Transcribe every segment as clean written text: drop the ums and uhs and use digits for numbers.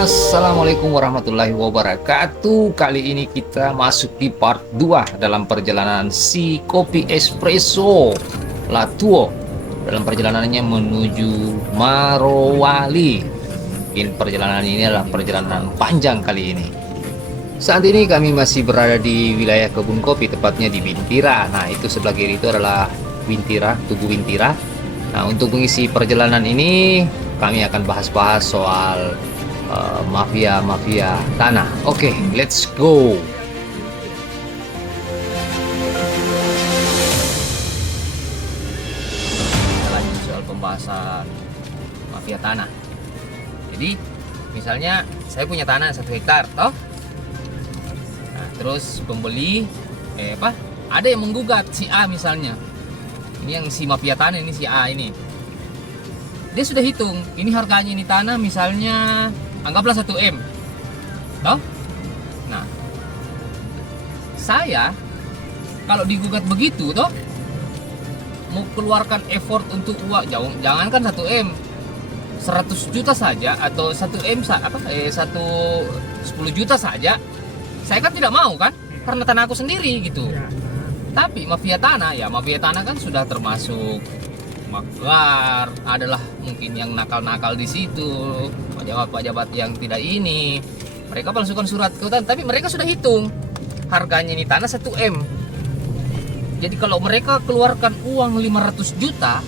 Assalamualaikum warahmatullahi wabarakatuh. Kali ini kita masuk di part 2 dalam perjalanan si kopi espresso Latuo dalam perjalanannya menuju Marowali. Mungkin perjalanan ini adalah perjalanan panjang kali ini. Saat ini kami masih berada di wilayah kebun kopi, tepatnya di Wintira. Nah, itu sebelah kiri itu adalah Wintira, Tugu Wintira. Nah, untuk mengisi perjalanan ini kami akan bahas-bahas soal mafia tanah. Oke, let's go. Kita lanjut soal pembahasan mafia tanah. Jadi, misalnya saya punya tanah 1 hektar, toh? Nah, terus pembeli ada yang menggugat si A misalnya. Ini yang si mafia tanah ini, si A ini. Dia sudah hitung, ini harganya ini tanah misalnya anggaplah 1 M. Toh? Nah, saya kalau digugat begitu toh, mau keluarkan effort untuk uang, jangankan 1 M, 100 juta saja atau 1 M 10 juta saja, saya kan tidak mau kan, karena tanah aku sendiri gitu. Tapi mafia tanah kan sudah termasuk maklar, adalah mungkin yang nakal-nakal di situ, pejabat-pejabat yang tidak ini. Mereka palsukan surat keuangan, tapi mereka sudah hitung harganya ini tanah 1 M. Jadi kalau mereka keluarkan uang 500 juta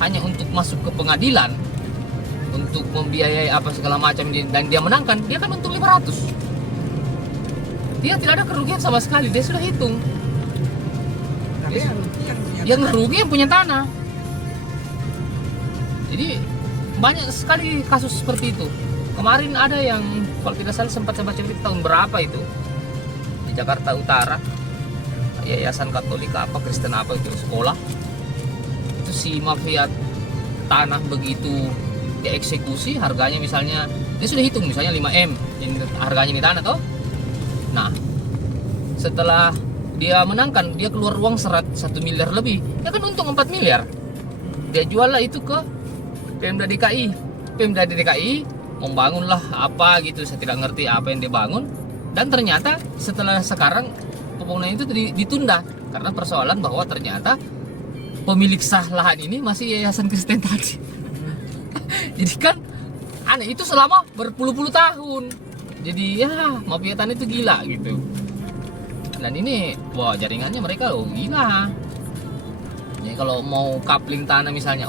hanya untuk masuk ke pengadilan, untuk membiayai apa segala macam, dan dia menangkan, dia kan untung 500. Dia tidak ada kerugian sama sekali, dia sudah hitung. Yang rugi yang punya tanah. Jadi banyak sekali kasus seperti itu. Kemarin ada yang kalau tidak salah sempat saya baca berita tahun berapa itu di Jakarta Utara, yayasan Katolik apa Kristen apa itu sekolah, itu si mafia tanah begitu dia eksekusi, harganya misalnya dia sudah hitung misalnya 5 M harganya ini tanah toh. Nah, setelah dia menangkan, dia keluar uang 1 miliar lebih, dia kan untung 4 miliar. Dia jual lah itu ke Pemda DKI. Pemda DKI membangunlah apa gitu, saya tidak ngerti apa yang dia bangun. Dan ternyata setelah sekarang pembangunan itu ditunda karena persoalan bahwa ternyata pemilik sah lahan ini masih Yayasan Kristen tadi. Jadi kan aneh, itu selama berpuluh-puluh tahun. Jadi ya mafia tanah itu gila gitu. Dan ini wah, jaringannya mereka gila. Jadi kalau mau coupling tanah misalnya,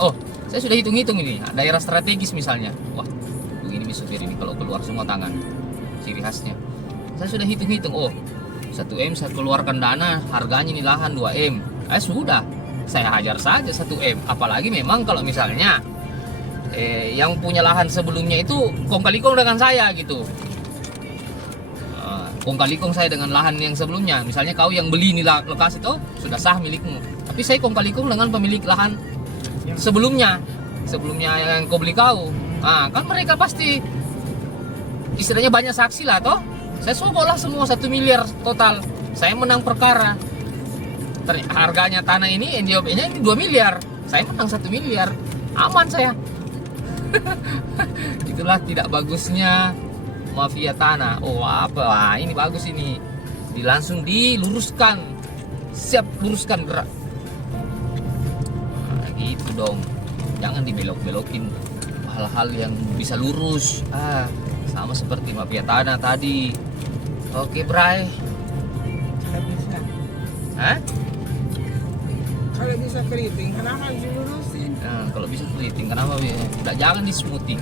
saya sudah hitung-hitung ini daerah strategis misalnya, wah begini supir ini kalau keluar semua tangan, ciri khasnya. Saya sudah hitung-hitung, 1 M saya keluarkan dana, harganya ini lahan 2 M. Sudah, saya hajar saja 1 M. Apalagi memang kalau misalnya yang punya lahan sebelumnya itu kong kali kong dengan saya gitu. Kong kali kong saya dengan lahan yang sebelumnya. Misalnya kau yang beli ini lokasi itu sudah sah milikmu. Tapi saya kong kali kong dengan pemilik lahan sebelumnya yang kau beli kau. Nah, kan mereka pasti istilahnya banyak saksi lah toh. Saya sogok lah semua 1 miliar total. Saya menang perkara. Harganya tanah ini NJOP-nya ini 2 miliar. Saya menang 1 miliar. Aman saya. Itulah tidak bagusnya mafia tanah. Wah, ini bagus ini. Langsung diluruskan. Siap luruskan gerak. Gitu dong, jangan dibelok-belokin hal-hal yang bisa lurus. Sama seperti mafia tanah tadi. Oke, Bray. Kalau bisa keriting, kenapa dilurusin? Nah, kalau bisa keriting, kenapa jangan di smoothing?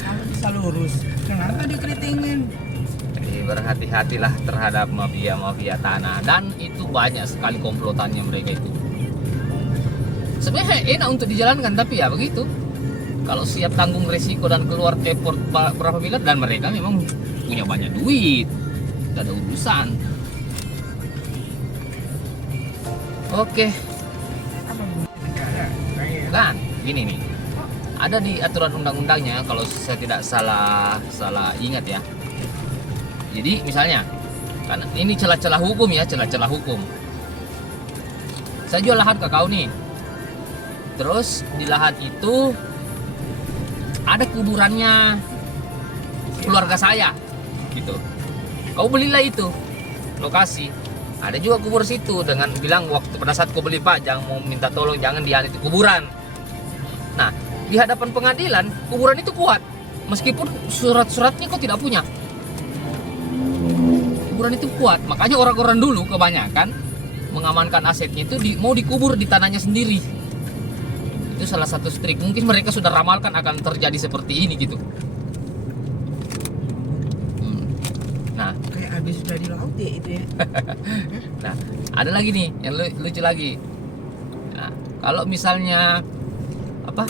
Kalau bisa lurus, kenapa dikeritingin? Jadi berhati-hatilah terhadap mafia tanah, dan itu banyak sekali komplotannya mereka itu. Sebenarnya enak untuk dijalankan, tapi ya begitu. Kalau siap tanggung resiko dan keluar effort berapa miliar, dan mereka memang punya banyak duit, gak ada urusan. Oke. Kan gini nih, ada di aturan undang-undangnya kalau saya tidak salah ingat ya. Jadi misalnya, karena ini celah-celah hukum ya, celah-celah hukum. Saya jual lahan ke kau nih. Terus di lahan itu ada kuburannya keluarga saya gitu. Kau belilah itu lokasi. Ada juga kubur situ dengan bilang waktu pada saat kau beli Pak jangan mau minta tolong jangan diambil itu kuburan. Nah di hadapan pengadilan kuburan itu kuat meskipun surat-suratnya kau tidak punya. Kuburan itu kuat, makanya orang-orang dulu kebanyakan mengamankan asetnya itu mau dikubur di tanahnya sendiri. Itu salah satu trik. Mungkin mereka sudah ramalkan akan terjadi seperti ini gitu. Nah, Kayak habis sudah di laut ya itu ya. nah ada lagi nih yang lucu lagi. Nah, kalau misalnya apa?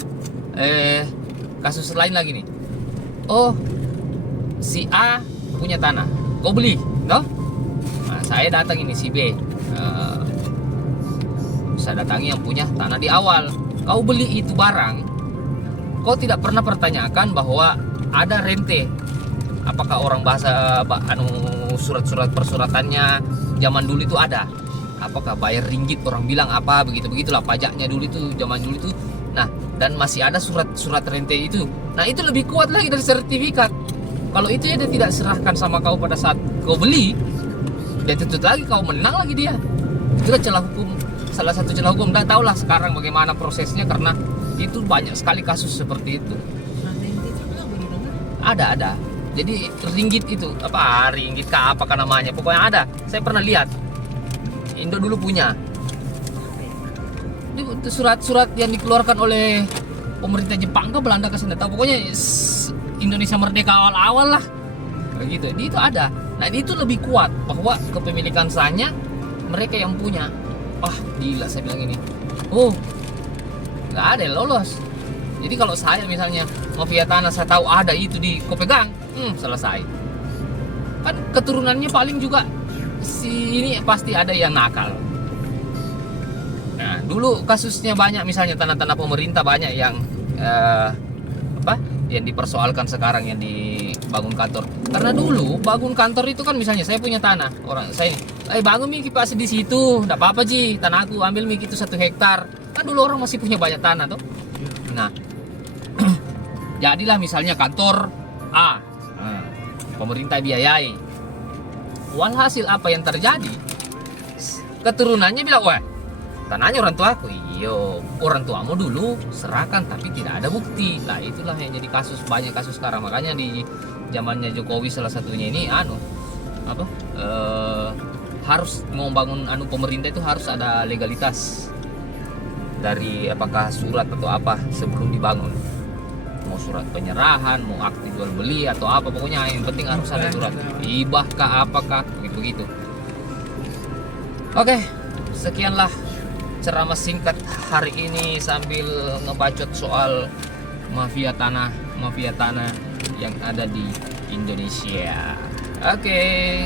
Kasus lain lagi nih. Oh, si A punya tanah, kau beli, toh? Nah, saya datang ini si B. Saya datangi yang punya tanah di awal. Kau beli itu barang, kau tidak pernah pertanyakan bahwa ada rente. Apakah orang bahasa surat-surat persuratannya zaman dulu itu ada? Apakah bayar ringgit orang bilang apa begitulah pajaknya dulu itu zaman dulu itu. Nah, dan masih ada surat rente itu. Nah, itu lebih kuat lagi dari sertifikat. Kalau itu ya dia tidak serahkan sama kau pada saat kau beli, dia tuntut lagi kau menang lagi dia. Itu celah hukum, salah satu celah hukum. Nggak tahu lah sekarang bagaimana prosesnya karena itu banyak sekali kasus seperti itu. Nah, itu juga baru dengar. Ada. Jadi ringgit itu apa ringgit kah apakah namanya pokoknya ada. Saya pernah lihat. Indo dulu punya. Ini surat-surat yang dikeluarkan oleh pemerintah Jepang ke Belanda ke sana tahu pokoknya Indonesia merdeka awal-awal lah. Begitu. Itu ada. Nah, itu lebih kuat bahwa kepemilikan sahnya mereka yang punya. Wah, gila saya bilang ini. Oh. Nggak ada yang lolos. Jadi kalau saya misalnya mafia tanah saya tahu ada itu di kau pegang, selesai. Kan keturunannya paling juga si ini pasti ada yang nakal. Nah, dulu kasusnya banyak misalnya tanah-tanah pemerintah banyak yang yang dipersoalkan sekarang yang dibangun kantor. Karena dulu bangun kantor itu kan misalnya saya punya tanah, orang saya bangun miki pas di situ, enggak apa-apa Ji, tanahku ambil miki itu 1 hektar. Kan dulu orang masih punya banyak tanah tuh. Nah, jadilah misalnya kantor A, pemerintah biayai. Walhasil apa yang terjadi? Keturunannya bilang, wah, tanahnya orang tuaku. Iyo, orang tuamu dulu serahkan tapi tidak ada bukti. Nah, itulah yang jadi kasus, banyak kasus sekarang. Makanya di zamannya Jokowi salah satunya ini harus mau bangun pemerintah itu harus ada legalitas dari apakah surat atau apa sebelum dibangun. Mau surat penyerahan, mau akte jual beli atau apa, pokoknya yang penting harus ada surat hibah kah apakah begitu. Oke, sekianlah ceramah singkat hari ini sambil ngebacot soal mafia tanah yang ada di Indonesia. Oke.